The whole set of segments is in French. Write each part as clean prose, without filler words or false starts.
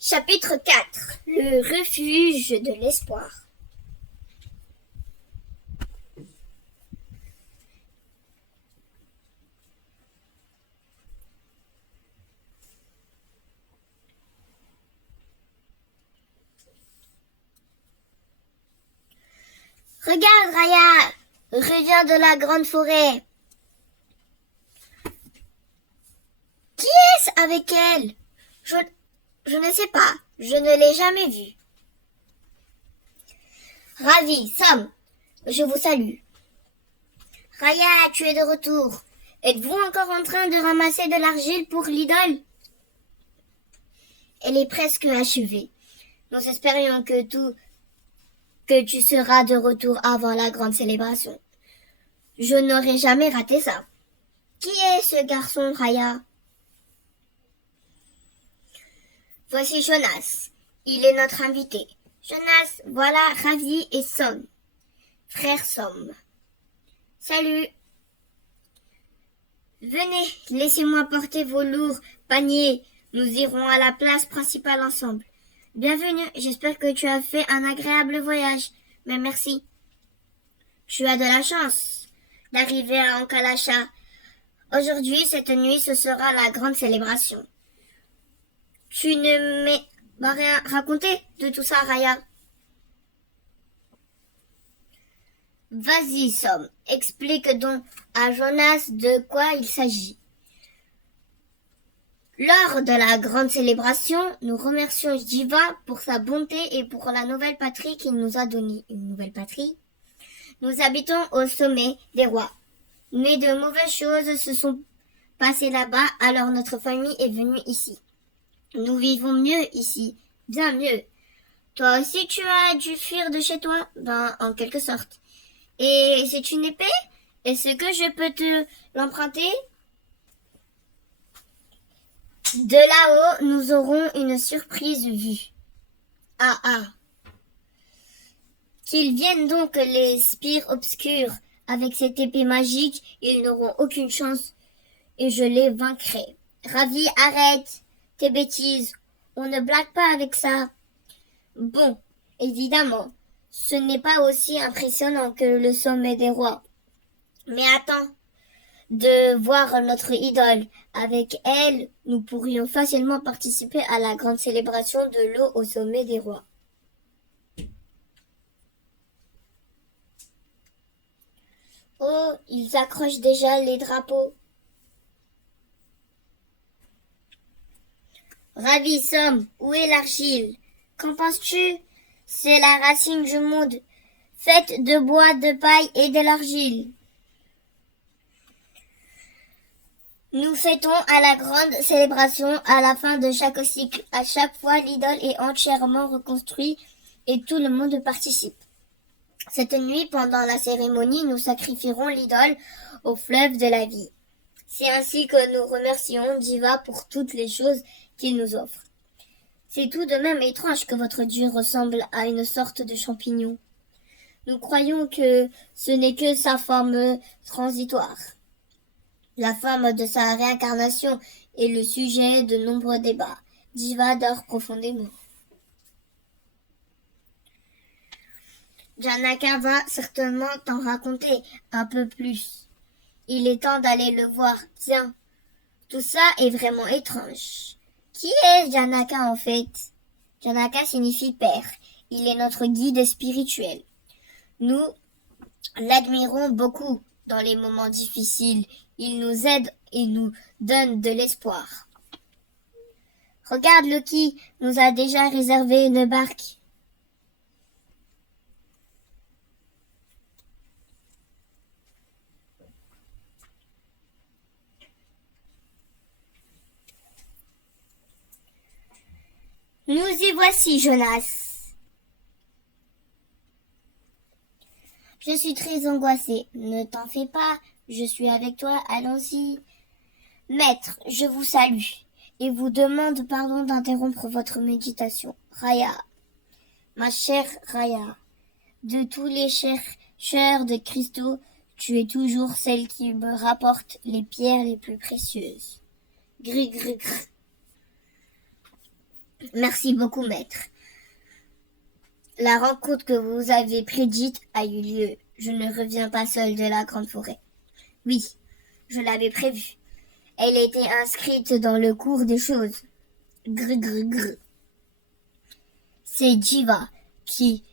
Chapitre 4. Le refuge de l'espoir. Regarde, Raya, revient de la grande forêt. Qui est-ce avec elle? Je ne sais pas, je ne l'ai jamais vue. Ravi, Sam, je vous salue. Raya, tu es de retour. Êtes-vous encore en train de ramasser de l'argile pour l'idole? Elle est presque achevée. Nous espérions que tu seras de retour avant la grande célébration. Je n'aurais jamais raté ça. Qui est ce garçon, Raya? Voici Jonas. Il est notre invité. Jonas, voilà Ravi et Som. Frère Som. Salut. Venez, laissez-moi porter vos lourds paniers. Nous irons à la place principale ensemble. Bienvenue, j'espère que tu as fait un agréable voyage. Mais merci. Tu as de la chance d'arriver à Ankalacha. Aujourd'hui, cette nuit, ce sera la grande célébration. Tu ne m'as rien raconté de tout ça, Raya. Vas-y, Som, explique donc à Jonas de quoi il s'agit. Lors de la grande célébration, nous remercions Jiva pour sa bonté et pour la nouvelle patrie qu'il nous a donnée. Une nouvelle patrie. Nous habitons au sommet des rois. Mais de mauvaises choses se sont passées là-bas, alors notre famille est venue ici. Nous vivons mieux ici, bien mieux. Toi aussi tu as dû fuir de chez toi? Ben, en quelque sorte. Et c'est une épée? Est-ce que je peux te l'emprunter? De là-haut, nous aurons une surprise vue. Ah ah. Qu'ils viennent donc les spires obscurs. Avec cette épée magique, ils n'auront aucune chance et je les vaincrai. Ravi, arrête tes bêtises. On ne blague pas avec ça. Bon, évidemment, ce n'est pas aussi impressionnant que le sommet des rois. Mais attends de voir notre idole. Avec elle, nous pourrions facilement participer à la grande célébration de l'eau au sommet des rois. Oh, ils accrochent déjà les drapeaux. Ravi, Som, où est l'argile? Qu'en penses-tu? C'est la racine du monde, faite de bois, de paille et de l'argile. Nous fêtons à la grande célébration à la fin de chaque cycle. À chaque fois, l'idole est entièrement reconstruite et tout le monde participe. Cette nuit, pendant la cérémonie, nous sacrifierons l'idole au fleuve de la vie. C'est ainsi que nous remercions Jiva pour toutes les choses qu'il nous offre. C'est tout de même étrange que votre dieu ressemble à une sorte de champignon. Nous croyons que ce n'est que sa forme transitoire. La forme de sa réincarnation est le sujet de nombreux débats. Jiva dort profondément. Janaka va certainement t'en raconter un peu plus. Il est temps d'aller le voir. Tiens, tout ça est vraiment étrange. Qui est Janaka en fait? Janaka signifie père. Il est notre guide spirituel. Nous l'admirons beaucoup dans les moments difficiles. Il nous aide et nous donne de l'espoir. Regarde, Loki nous a déjà réservé une barque. Nous y voici, Jonas. Je suis très angoissée. Ne t'en fais pas, je suis avec toi, allons-y. Maître, je vous salue et vous demande pardon d'interrompre votre méditation. Raya, ma chère Raya, de tous les chercheurs de cristaux, tu es toujours celle qui me rapporte les pierres les plus précieuses. Gris, gris, gris. Merci beaucoup, maître. La rencontre que vous avez prédite a eu lieu. Je ne reviens pas seul de la grande forêt. Oui, je l'avais prévu. Elle était inscrite dans le cours des choses. Grr, grr, grr. C'est Jiva qui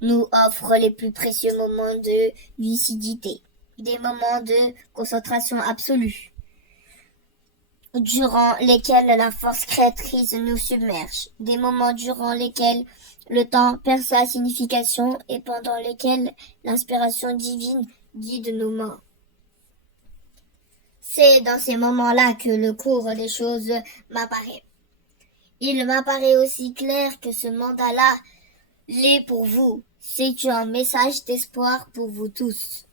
nous offre les plus précieux moments de lucidité, des moments de concentration absolue, durant lesquels la force créatrice nous submerge, des moments durant lesquels le temps perd sa signification et pendant lesquels l'inspiration divine guide nos mains. C'est dans ces moments-là que le cours des choses m'apparaît. Il m'apparaît aussi clair que ce mandat-là l'est pour vous. C'est un message d'espoir pour vous tous.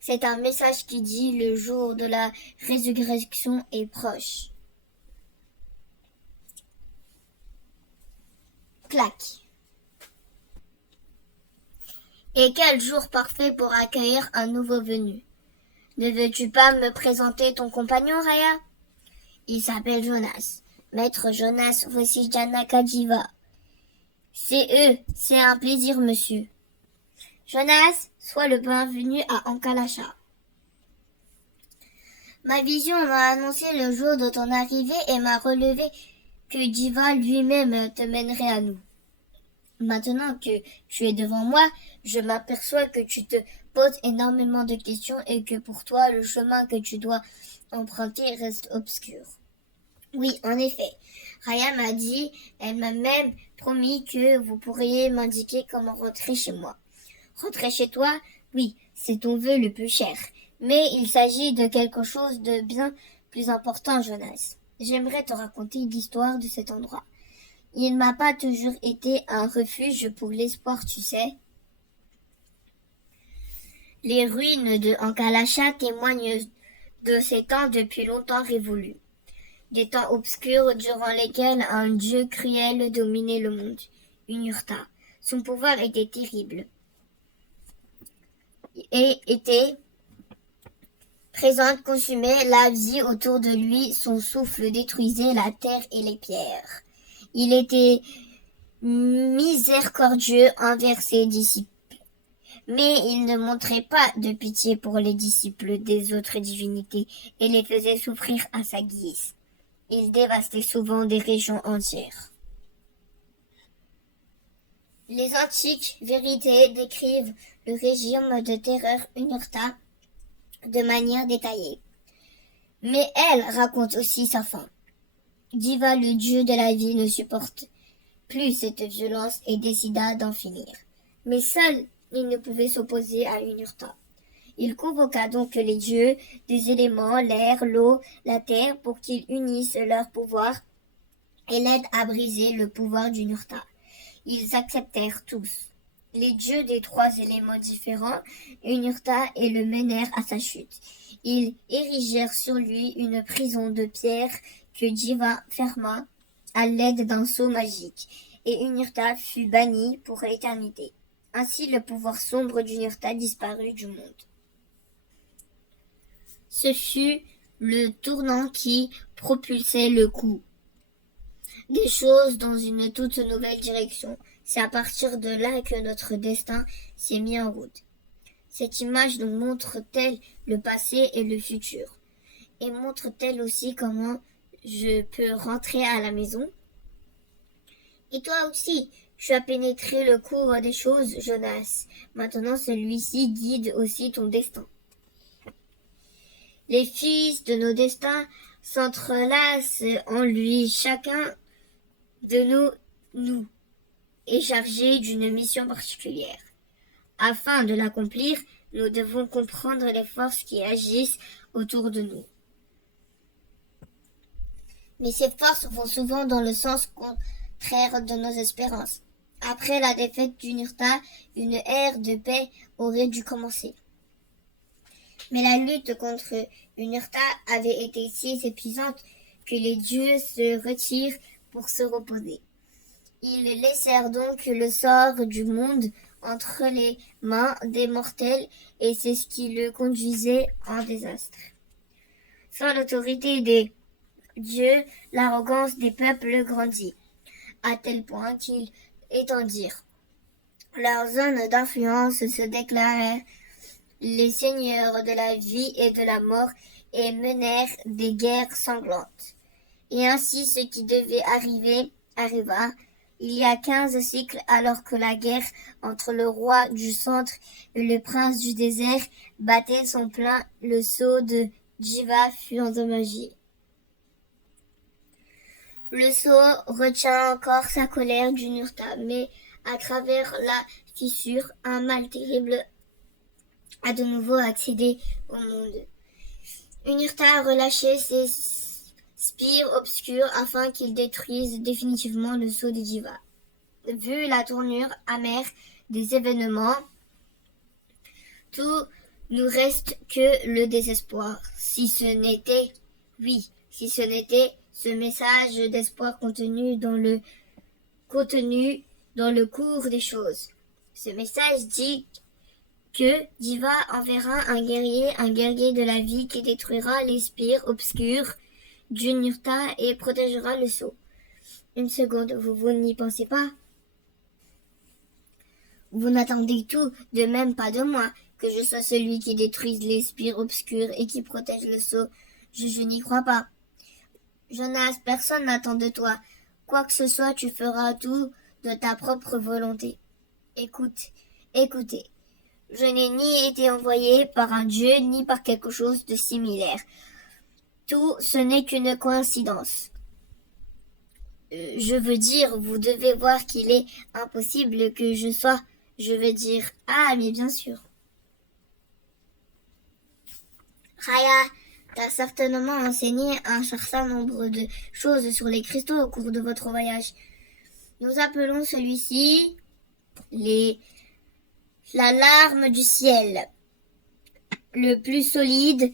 C'est un message qui dit le jour de la résurrection est proche. Clac. Et quel jour parfait pour accueillir un nouveau venu. Ne veux-tu pas me présenter ton compagnon, Raya? Il s'appelle Jonas. Maître Jonas, voici Janaka Jiva. C'est eux, c'est un plaisir, monsieur. Jonas, sois le bienvenu à Ankalacha. Ma vision m'a annoncé le jour de ton arrivée et m'a relevé que Jiva lui-même te mènerait à nous. Maintenant que tu es devant moi, je m'aperçois que tu te poses énormément de questions et que pour toi, le chemin que tu dois emprunter reste obscur. Oui, en effet. Raya m'a dit, elle m'a même promis que vous pourriez m'indiquer comment rentrer chez moi. Rentrer chez toi, oui, c'est ton vœu le plus cher. Mais il s'agit de quelque chose de bien plus important, Jonas. J'aimerais te raconter l'histoire de cet endroit. Il m'a pas toujours été un refuge pour l'espoir, tu sais. Les ruines de Ankalacha témoignent de ces temps depuis longtemps révolus. Des temps obscurs durant lesquels un dieu cruel dominait le monde, Unurta. Son pouvoir était terrible et était présente consumait la vie autour de lui, son souffle détruisait la terre et les pierres. Il était miséricordieux envers ses disciples, mais il ne montrait pas de pitié pour les disciples des autres divinités et les faisait souffrir à sa guise. Il dévastait souvent des régions entières. Les antiques vérités décrivent le régime de terreur Unurta de manière détaillée. Mais elle raconte aussi sa fin. Jiva, le dieu de la vie, ne supporte plus cette violence et décida d'en finir. Mais seul, il ne pouvait s'opposer à Unurta. Il convoqua donc les dieux des éléments, l'air, l'eau, la terre, pour qu'ils unissent leurs pouvoirs et l'aident à briser le pouvoir d'Unurta. Ils acceptèrent tous. Les dieux des trois éléments différents, Unurta et le menèrent à sa chute. Ils érigèrent sur lui une prison de pierre que Jiva ferma à l'aide d'un sceau magique, et Unurta fut banni pour l'éternité. Ainsi le pouvoir sombre d'Unurta disparut du monde. Ce fut le tournant qui propulsait le coup des choses dans une toute nouvelle direction. C'est à partir de là que notre destin s'est mis en route. Cette image nous montre-t-elle le passé et le futur? Et montre-t-elle aussi comment je peux rentrer à la maison? Et toi aussi, tu as pénétré le cours des choses, Jonas. Maintenant, celui-ci guide aussi ton destin. Les fils de nos destins s'entrelacent en lui. Chacun de nous est chargé d'une mission particulière. Afin de l'accomplir, nous devons comprendre les forces qui agissent autour de nous. Mais ces forces vont souvent dans le sens contraire de nos espérances. Après la défaite d'Unurta, une ère de paix aurait dû commencer. Mais la lutte contre Unurta avait été si épuisante que les dieux se retirent pour se reposer. Ils laissèrent donc le sort du monde entre les mains des mortels et c'est ce qui le conduisait en désastre. Sans l'autorité des dieux, l'arrogance des peuples grandit. à tel point qu'ils étendirent leur zone d'influence, se déclarèrent les seigneurs de la vie et de la mort et menèrent des guerres sanglantes. Et ainsi ce qui devait arriver arriva il y a 15 siècles, alors que la guerre entre le roi du centre et le prince du désert battait son plein, le sceau de Jiva fut endommagé. Le sceau retient encore sa colère du Nurta, mais à travers la fissure, un mal terrible a de nouveau accédé au monde. Unurta a relâché ses spires obscurs afin qu'ils détruisent définitivement le sceau de Jiva. Vu la tournure amère des événements, tout nous reste que le désespoir. Si ce n'était ce message d'espoir contenu dans le cours des choses. Ce message dit que Jiva enverra un guerrier de la vie qui détruira les spires obscurs du Nurta et protégera le sceau. Une seconde, vous n'y pensez pas? Vous n'attendez tout de même pas de moi, que je sois celui qui détruise les spires obscures et qui protège le sceau. Je n'y crois pas. Jonas, personne n'attend de toi. Quoi que ce soit, tu feras tout de ta propre volonté. Écoutez. Je n'ai ni été envoyé par un dieu, ni par quelque chose de similaire. Tout, ce n'est qu'une coïncidence. Je veux dire, vous devez voir qu'il est impossible que je sois... Je veux dire, ah, mais bien sûr. Raya t'a certainement enseigné un certain nombre de choses sur les cristaux au cours de votre voyage. Nous appelons celui-ci la larme du ciel, le plus solide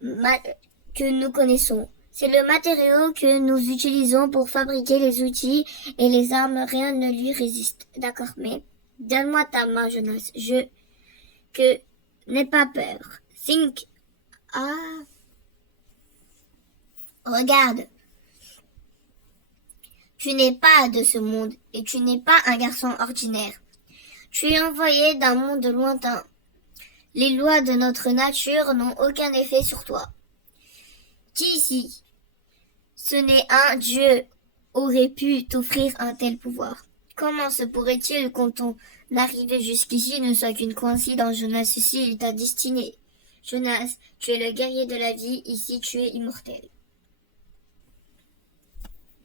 que nous connaissons. C'est le matériau que nous utilisons pour fabriquer les outils et les armes. Rien ne lui résiste. D'accord, mais donne-moi ta main, Jonas. N'aie pas peur. Think. Ah. Regarde. Tu n'es pas de ce monde et tu n'es pas un garçon ordinaire. Tu es envoyé d'un monde lointain. Les lois de notre nature n'ont aucun effet sur toi. Qui ici, ce n'est un dieu, aurait pu t'offrir un tel pouvoir? Comment se pourrait-il que ton arrivée jusqu'ici ne soit qu'une coïncidence? Jonas, ceci est ta destinée. Jonas, tu es le guerrier de la vie, ici tu es immortel.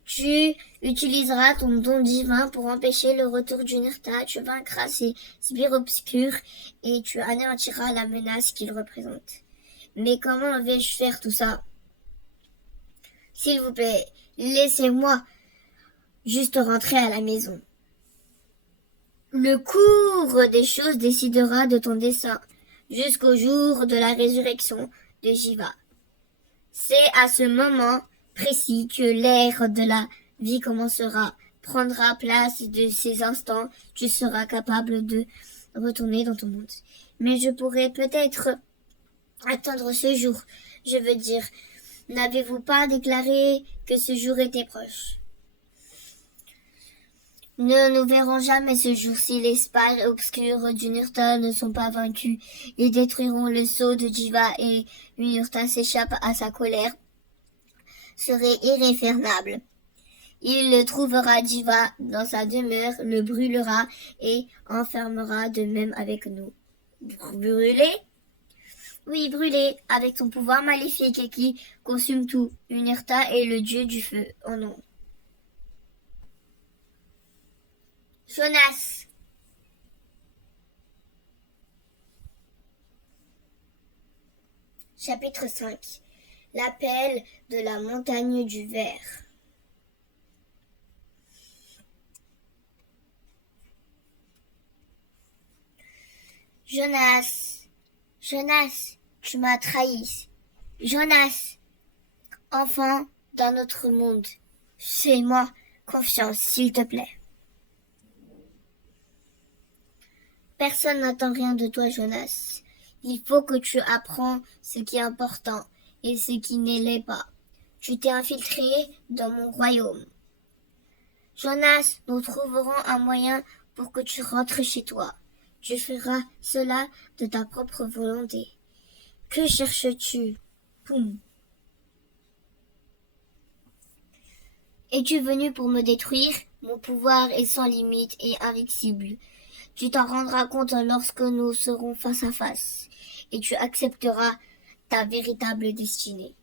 Tu utiliseras ton don divin pour empêcher le retour du Nurta, tu vaincras ses spires obscurs et tu anéantiras la menace qu'il représente. Mais comment vais-je faire tout ça? S'il vous plaît, laissez-moi juste rentrer à la maison. Le cours des choses décidera de ton dessein jusqu'au jour de la résurrection de Jiva. C'est à ce moment précis que l'ère de la vie prendra place de ces instants, tu seras capable de retourner dans ton monde. Mais je pourrais peut-être attendre ce jour. Je veux dire, n'avez-vous pas déclaré que ce jour était proche? Nous verrons jamais ce jour si les spires obscures du Nurta ne sont pas vaincus. Ils détruiront le sceau de Jiva et Nurta s'échappe à sa colère. Serait irréfrénable. Il trouvera Jiva dans sa demeure, le brûlera et enfermera de même avec nous. Brûler? Oui, brûler, avec son pouvoir maléfique qui consume tout. Unirta est le dieu du feu. Oh non. Jonas. Chapitre 5. L'appel de la montagne du verre. Jonas, tu m'as trahi. Jonas, enfant d'un autre monde, fais-moi confiance, s'il te plaît. Personne n'attend rien de toi, Jonas. Il faut que tu apprends ce qui est important et ce qui ne l'est pas. Tu t'es infiltré dans mon royaume. Jonas, nous trouverons un moyen pour que tu rentres chez toi. Tu feras cela de ta propre volonté. Que cherches-tu? Poum. Es-tu venu pour me détruire? Mon pouvoir est sans limite et invincible. Tu t'en rendras compte lorsque nous serons face à face, et tu accepteras ta véritable destinée.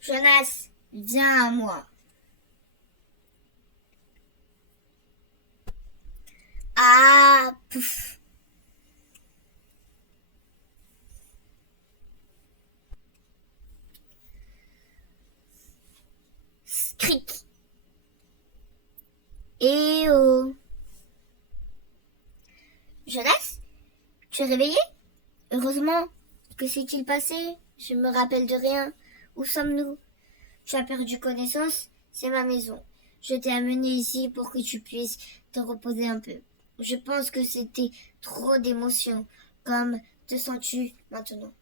Jonas, viens à moi. Ah, pouf. Cric. Eh oh. Jonas, tu es réveillé? Heureusement. Que s'est-il passé? Je me rappelle de rien. Où sommes-nous? Tu as perdu connaissance? C'est ma maison. Je t'ai amené ici pour que tu puisses te reposer un peu. Je pense que c'était trop d'émotions. Comme te sens-tu maintenant?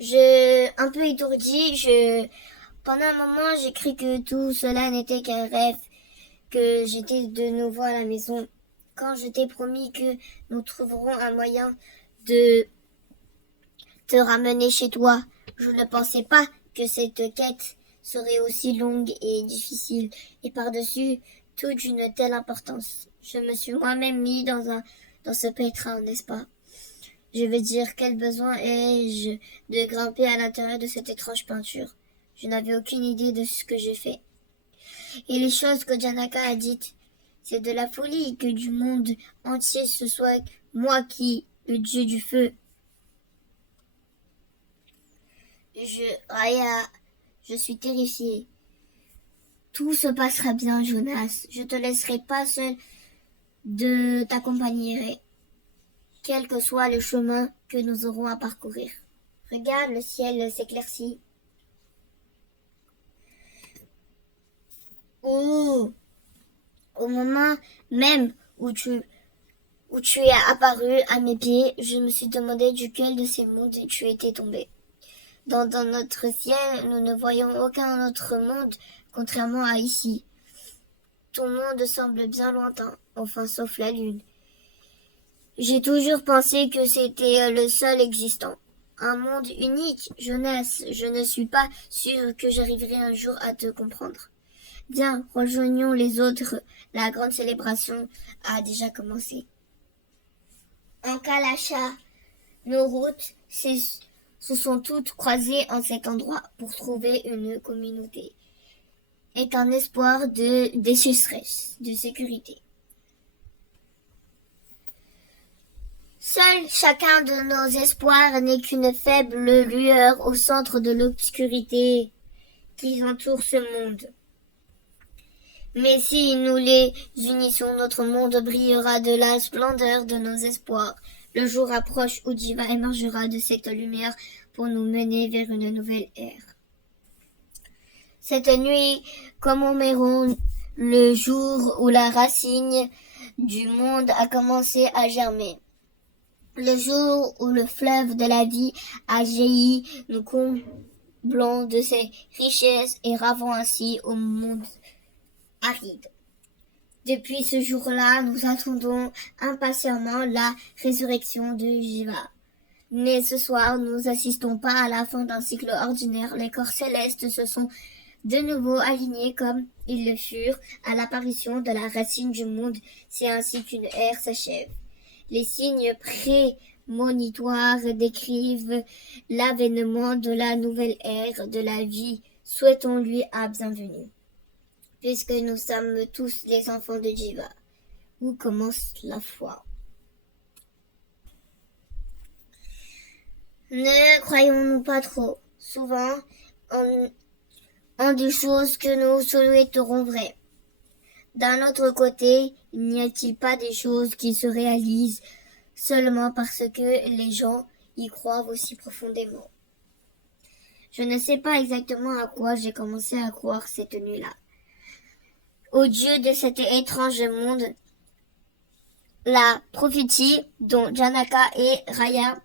Un peu étourdi, pendant un moment, j'ai cru que tout cela n'était qu'un rêve, que j'étais de nouveau à la maison. Quand je t'ai promis que nous trouverons un moyen de te ramener chez toi, je ne pensais pas que cette quête serait aussi longue et difficile, et par-dessus tout d'une telle importance. Je me suis moi-même mis dans ce pétrin, n'est-ce pas? Je veux dire, quel besoin ai-je de grimper à l'intérieur de cette étrange peinture? Je n'avais aucune idée de ce que j'ai fait. Et les choses que Janaka a dites, c'est de la folie que du monde entier ce soit moi qui, le dieu du feu. Raya, je suis terrifiée. Tout se passera bien, Jonas. Je te laisserai pas seul de t'accompagner, quel que soit le chemin que nous aurons à parcourir. Regarde, le ciel s'éclaircit. Oh, au moment même où tu es apparu à mes pieds, je me suis demandé duquel de ces mondes tu étais tombé. Dans notre ciel, nous ne voyons aucun autre monde, contrairement à ici. Ton monde semble bien lointain, enfin sauf la lune. J'ai toujours pensé que c'était le seul existant. Un monde unique, Jonas, je ne suis pas sûre que j'arriverai un jour à te comprendre. Viens, rejoignons les autres, la grande célébration a déjà commencé. En Kalacha, nos routes se sont toutes croisées en cet endroit pour trouver une communauté et un espoir de déchisserie, de sécurité. Seul chacun de nos espoirs n'est qu'une faible lueur au centre de l'obscurité qui entoure ce monde. Mais si nous les unissons, notre monde brillera de la splendeur de nos espoirs. Le jour approche où Jiva émergera de cette lumière pour nous mener vers une nouvelle ère. Cette nuit commémorons le jour où la racine du monde a commencé à germer. Le jour où le fleuve de la vie a jailli, nous comblons de ses richesses et ravons ainsi au monde aride. Depuis ce jour-là, nous attendons impatiemment la résurrection de Jiva. Mais ce soir, nous n'assistons pas à la fin d'un cycle ordinaire. Les corps célestes se sont de nouveau alignés comme ils le furent à l'apparition de la racine du monde. C'est ainsi qu'une ère s'achève. Les signes prémonitoires décrivent l'avènement de la nouvelle ère de la vie. Souhaitons-lui la bienvenue. Puisque nous sommes tous les enfants de Jiva. Où commence la foi? Ne croyons-nous pas trop, souvent, en des choses que nous souhaiterons vraies? D'un autre côté, n'y a-t-il pas des choses qui se réalisent seulement parce que les gens y croient aussi profondément? Je ne sais pas exactement à quoi j'ai commencé à croire cette nuit-là. Au Dieu de cet étrange monde, la prophétie dont Janaka et Raya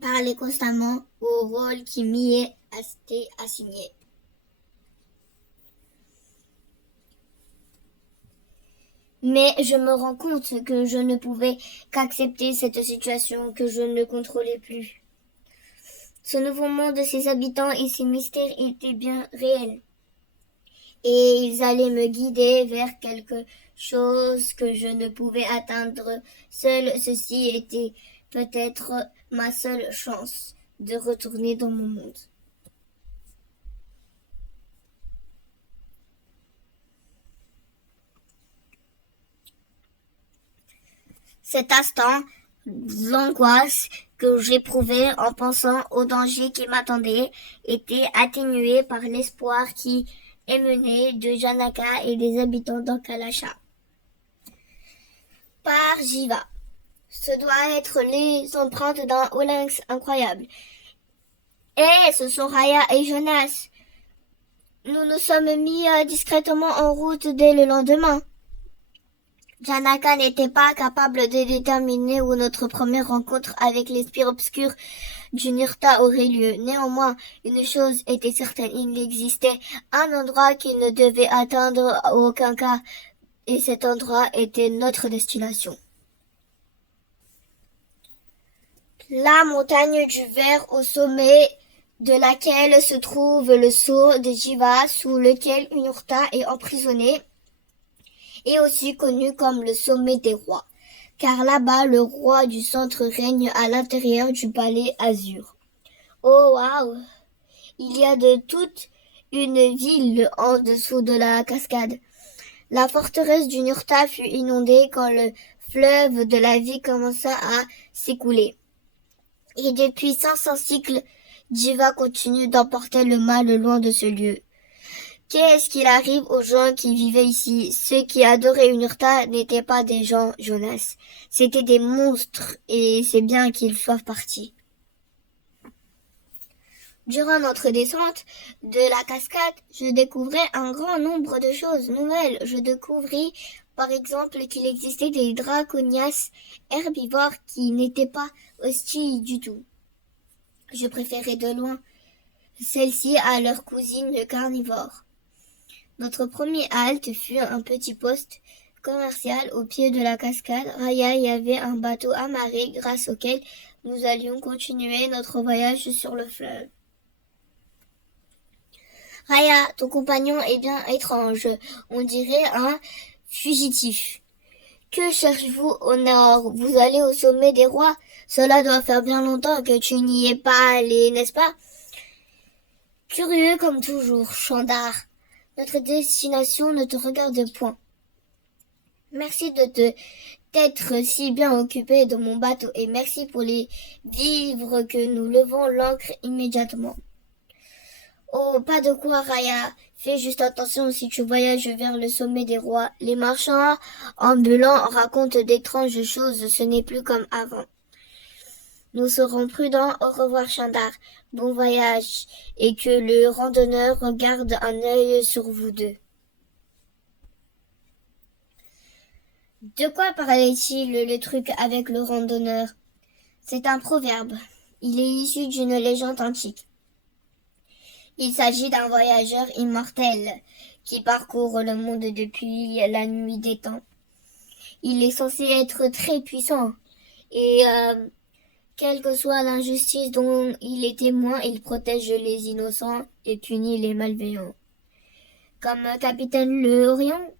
Parler constamment au rôle qui m'y est assigné. Mais je me rends compte que je ne pouvais qu'accepter cette situation que je ne contrôlais plus. Ce nouveau monde, ses habitants et ses mystères étaient bien réels. Et ils allaient me guider vers quelque chose que je ne pouvais atteindre seul. Ceci était peut-être ma seule chance de retourner dans mon monde. Cet instant, l'angoisse que j'éprouvais en pensant au danger qui m'attendait était atténuée par l'espoir qui émanait de Janaka et des habitants d'Ankalasha. Par Jiva. Ce doit être les empreintes d'un Olinx incroyable. Et ce sont Raya et Jonas. Nous nous sommes mis discrètement en route dès le lendemain. Janaka n'était pas capable de déterminer où notre première rencontre avec l'esprit obscur du Nirta aurait lieu. Néanmoins, une chose était certaine, il existait un endroit qu'il ne devait atteindre à aucun cas, et cet endroit était notre destination. La montagne du Ver au sommet de laquelle se trouve le sceau de Jiva sous lequel Unurta est emprisonné, est aussi connu comme le sommet des rois, car là-bas le roi du centre règne à l'intérieur du palais azur. Oh waouh! Il y a de toute une ville en dessous de la cascade. La forteresse du Nurta fut inondée quand le fleuve de la vie commença à s'écouler. Et depuis 500 cycles, Jiva continue d'emporter le mal loin de ce lieu. Qu'est-ce qu'il arrive aux gens qui vivaient ici? Ceux qui adoraient Unurta n'étaient pas des gens, Jonas. C'étaient des monstres, et c'est bien qu'ils soient partis. Durant notre descente de la cascade, je découvrais un grand nombre de choses nouvelles. Je découvris, par exemple, qu'il existait des draconias herbivores qui n'étaient pas hostiles du tout. Je préférais de loin celles-ci à leurs cousines carnivores. Notre premier halte fut un petit poste commercial au pied de la cascade. Raya y avait un bateau amarré grâce auquel nous allions continuer notre voyage sur le fleuve. Raya, ton compagnon est bien étrange. On dirait un fugitif. Que cherchez-vous au nord? Vous allez au sommet des rois? Cela doit faire bien longtemps que tu n'y es pas allé, n'est-ce pas? Curieux comme toujours, Chandar. Notre destination ne te regarde point. Merci de t'être si bien occupé de mon bateau et merci pour les vivres que nous levons l'ancre immédiatement. Oh, pas de quoi, Raya. Fais juste attention si tu voyages vers le sommet des rois. Les marchands ambulants racontent d'étranges choses, ce n'est plus comme avant. Nous serons prudents. Au revoir, Chandar. Bon voyage, et que le randonneur garde un œil sur vous deux. De quoi parlait-il, le truc avec le randonneur? C'est un proverbe. Il est issu d'une légende antique. Il s'agit d'un voyageur immortel qui parcourt le monde depuis la nuit des temps. Il est censé être très puissant et quelle que soit l'injustice dont il est témoin, il protège les innocents et punit les malveillants. Comme Capitaine Le Orion?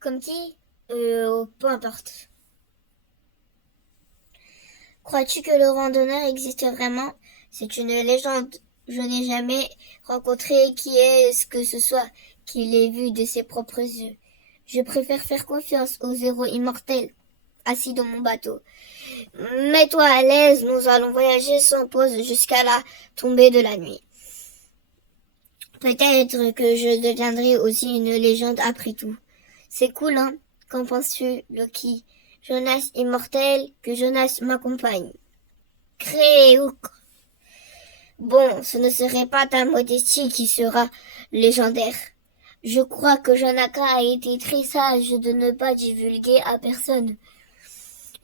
Comme qui? Peu importe. Crois-tu que le randonneur existe vraiment? C'est une légende. Je n'ai jamais rencontré qui est-ce que ce soit qui l'ait vu de ses propres yeux. Je préfère faire confiance aux héros immortels, assis dans mon bateau. Mets-toi à l'aise, nous allons voyager sans pause jusqu'à la tombée de la nuit. Peut-être que je deviendrai aussi une légende après tout. C'est cool, hein? Qu'en penses-tu, Loki? Jonas immortel, que Jonas m'accompagne. Créouk. Bon, ce ne serait pas ta modestie qui sera légendaire. Je crois que Janaka a été très sage de ne pas divulguer à personne,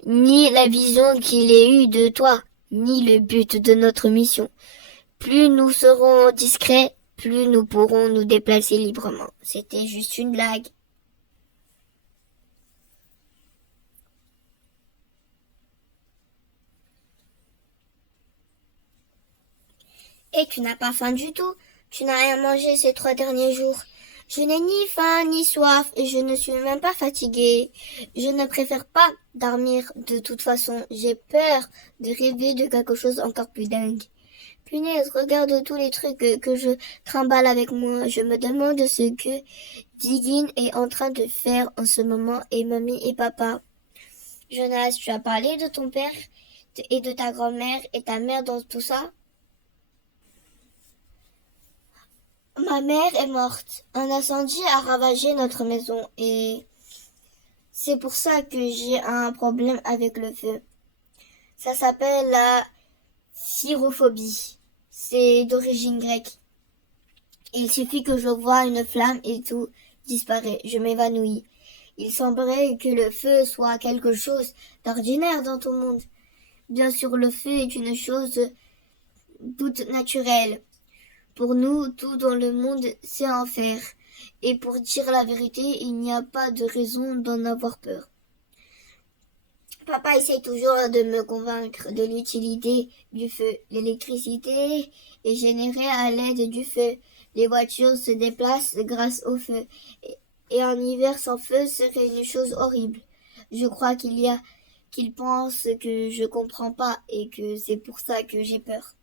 ni la vision qu'il ait eue de toi. ni le but de notre mission. Plus nous serons discrets, plus nous pourrons nous déplacer librement. C'était juste une blague. Et tu n'as pas faim du tout. Tu n'as rien mangé ces 3 derniers jours. Je n'ai ni faim ni soif et je ne suis même pas fatiguée. Je ne préfère pas dormir de toute façon. J'ai peur de rêver de quelque chose encore plus dingue. Punaise, regarde tous les trucs que je trimballe avec moi. Je me demande ce que Diggin est en train de faire en ce moment et mamie et papa. Jonas, tu as parlé de ton père et de ta grand-mère et ta mère dans tout ça? Ma mère est morte. Un incendie a ravagé notre maison et c'est pour ça que j'ai un problème avec le feu. Ça s'appelle la phyrophobie. C'est d'origine grecque. Il suffit que je vois une flamme et tout disparaît. Je m'évanouis. Il semblerait que le feu soit quelque chose d'ordinaire dans ton monde. Bien sûr, le feu est une chose toute naturelle. Pour nous, tout dans le monde, c'est enfer. Et pour dire la vérité, il n'y a pas de raison d'en avoir peur. Papa essaie toujours de me convaincre de l'utilité du feu. L'électricité est générée à l'aide du feu. Les voitures se déplacent grâce au feu. Et un hiver sans feu serait une chose horrible. Je crois qu'il pense que je comprends pas et que c'est pour ça que j'ai peur.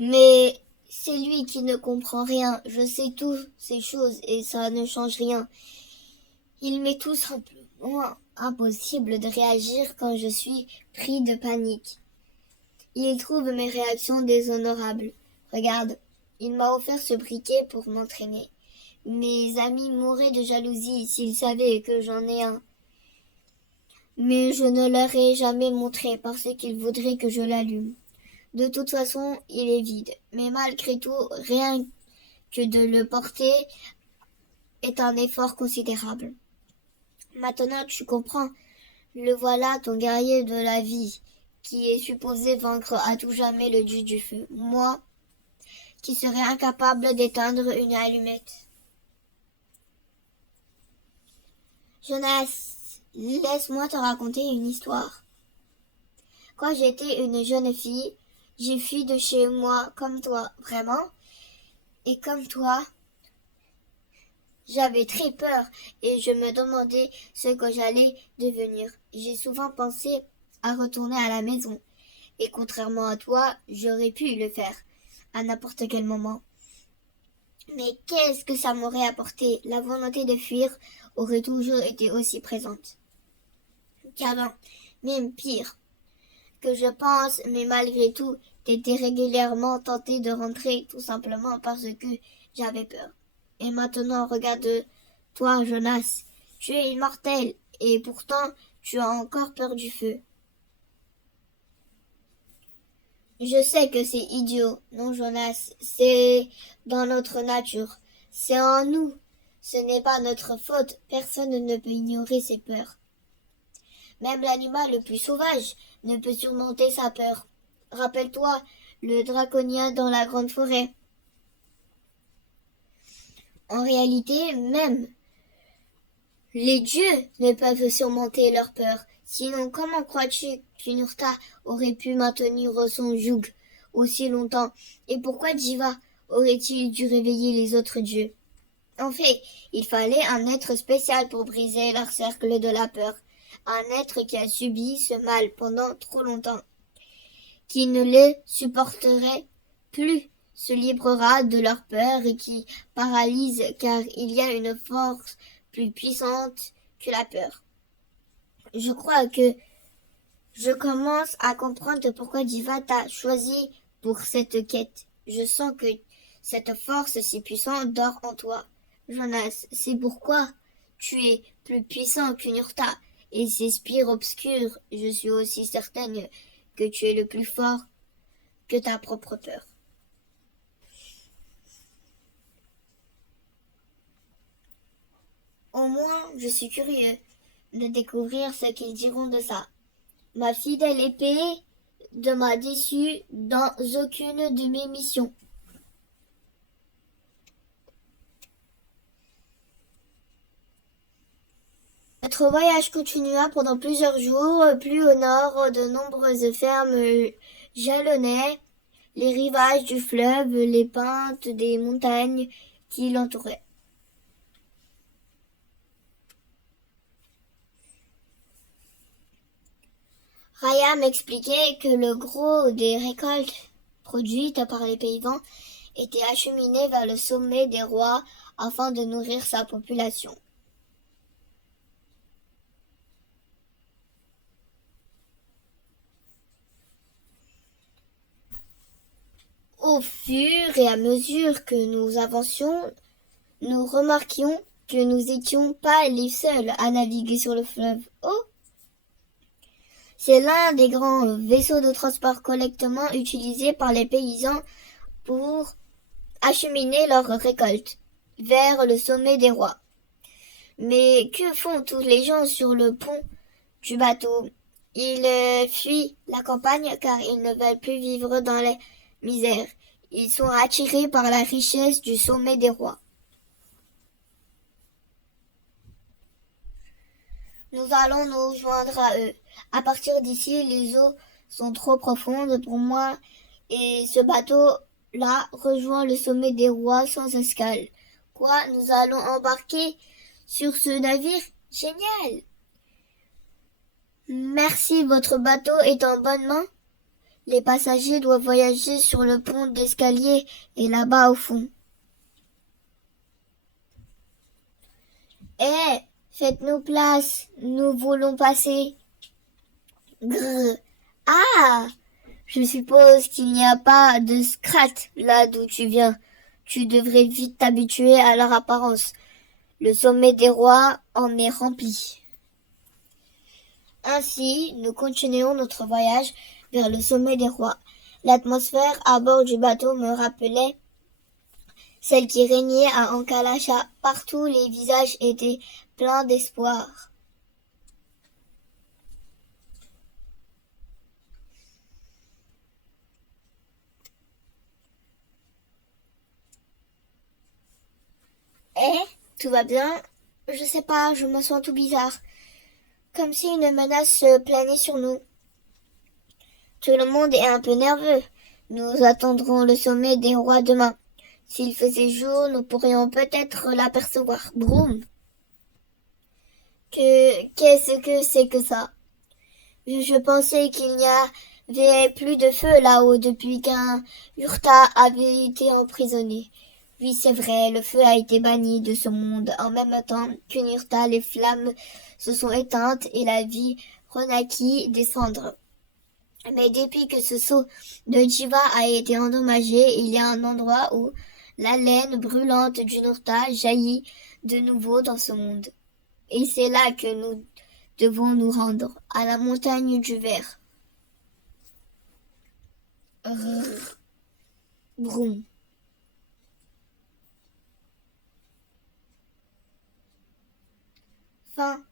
Mais c'est lui qui ne comprend rien. Je sais toutes ces choses et ça ne change rien. Il m'est tout simplement impossible de réagir quand je suis pris de panique. Il trouve mes réactions déshonorables. Regarde, il m'a offert ce briquet pour m'entraîner. Mes amis mourraient de jalousie s'ils savaient que j'en ai un. Mais je ne leur ai jamais montré parce qu'ils voudraient que je l'allume. De toute façon, il est vide. Mais malgré tout, rien que de le porter est un effort considérable. Maintenant, tu comprends. Le voilà, ton guerrier de la vie, qui est supposé vaincre à tout jamais le dieu du feu. Moi, qui serais incapable d'éteindre une allumette. Jonas, laisse-moi te raconter une histoire. Quand j'étais une jeune fille, j'ai fui de chez moi comme toi, vraiment. Et comme toi, j'avais très peur et je me demandais ce que j'allais devenir. J'ai souvent pensé à retourner à la maison. Et contrairement à toi, j'aurais pu le faire à n'importe quel moment. Mais qu'est-ce que ça m'aurait apporté? La volonté de fuir aurait toujours été aussi présente. Qu'avant, même pire, que je pense, mais malgré tout, j'étais régulièrement tentée de rentrer tout simplement parce que j'avais peur. Et maintenant, regarde toi, Jonas, tu es immortel et pourtant tu as encore peur du feu. Je sais que c'est idiot, non, Jonas, c'est dans notre nature, c'est en nous. Ce n'est pas notre faute, personne ne peut ignorer ses peurs. Même l'animal le plus sauvage ne peut surmonter sa peur. Rappelle-toi, le draconien dans la grande forêt. En réalité, même les dieux ne peuvent surmonter leur peur. Sinon, comment crois-tu qu'Unurta aurait pu maintenir son joug aussi longtemps? Et pourquoi Jiva aurait-il dû réveiller les autres dieux? En fait, il fallait un être spécial pour briser leur cercle de la peur. Un être qui a subi ce mal pendant trop longtemps, qui ne les supporterait plus, se librera de leur peur et qui paralyse car il y a une force plus puissante que la peur. Je crois que je commence à comprendre pourquoi Diva t'a choisi pour cette quête. Je sens que cette force si puissante dort en toi. Jonas, c'est pourquoi tu es plus puissant qu'Unurta et ses spires obscures. Je suis aussi certaine que tu es le plus fort que ta propre peur. Au moins, je suis curieux de découvrir ce qu'ils diront de ça. Ma fidèle épée ne m'a déçu dans aucune de mes missions. Notre voyage continua pendant plusieurs jours. Plus au nord, de nombreuses fermes jalonnaient les rivages du fleuve, les pentes des montagnes qui l'entouraient. Raya m'expliquait que le gros des récoltes produites par les paysans était acheminé vers le sommet des rois afin de nourrir sa population. Au fur et à mesure que nous avancions, nous remarquions que nous n'étions pas les seuls à naviguer sur le fleuve. Oh! C'est l'un des grands vaisseaux de transport collectement utilisés par les paysans pour acheminer leurs récoltes vers le sommet des rois. Mais que font tous les gens sur le pont du bateau? Ils fuient la campagne car ils ne veulent plus vivre dans la misère. Ils sont attirés par la richesse du sommet des rois. Nous allons nous joindre à eux. À partir d'ici, les eaux sont trop profondes pour moi et ce bateau-là rejoint le sommet des rois sans escale. Quoi, nous allons embarquer sur ce navire? Génial! Merci, votre bateau est en bonne main. Les passagers doivent voyager sur le pont d'escalier et là-bas au fond. Eh, faites-nous place, nous voulons passer. Grrr. Ah, je suppose qu'il n'y a pas de scrat là d'où tu viens. Tu devrais vite t'habituer à leur apparence. Le sommet des rois en est rempli. Ainsi, nous continuons notre voyage vers le sommet des rois. L'atmosphère à bord du bateau me rappelait celle qui régnait à Ankalacha. Partout, les visages étaient pleins d'espoir. Eh, tout va bien? Je sais pas, je me sens tout bizarre. Comme si une menace planait sur nous. Tout le monde est un peu nerveux. Nous attendrons le sommet des rois demain. S'il faisait jour, nous pourrions peut-être l'apercevoir. Broum. Qu'est-ce que c'est que ça? Je pensais qu'il n'y avait plus de feu là-haut depuis qu'un Urta avait été emprisonné. Oui, c'est vrai, le feu a été banni de ce monde. En même temps qu'une Urta, les flammes se sont éteintes et la vie renaquit des cendres. Mais depuis que ce sceau de Jiva a été endommagé, il y a un endroit où la laine brûlante du Urta jaillit de nouveau dans ce monde. Et c'est là que nous devons nous rendre, à la montagne du verre. Rrr. Broum. Fin.